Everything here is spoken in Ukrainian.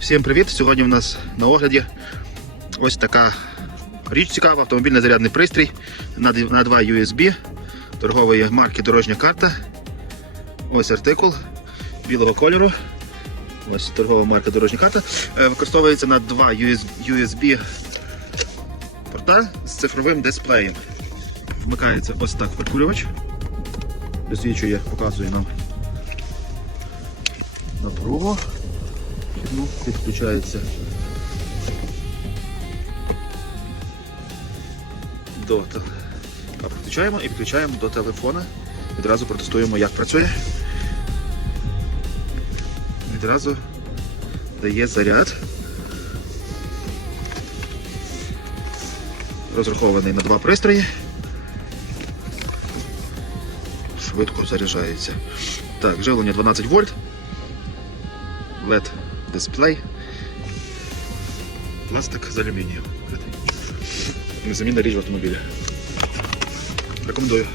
Всім привіт! Сьогодні в нас на огляді ось така річ цікава, автомобільний зарядний пристрій на 2 USB торгової марки Дорожня карта. Ось артикул білого кольору. Ось торгова марка Дорожня карта. Е, Використовується на 2 USB порта з цифровим дисплеєм. Вмикається ось так прикурювач. Досвідчує, показує нам напругу. Ну, підключається до підключаємо і підключаємо до телефона. Відразу протестуємо, як працює. Відразу дає заряд. Розрахований на два пристрої. Швидко заряджається. Так, живлення 12 вольт. LED дисплей. Пластик з алюмінієм. Незамінна річ в автомобілі. Рекомендую.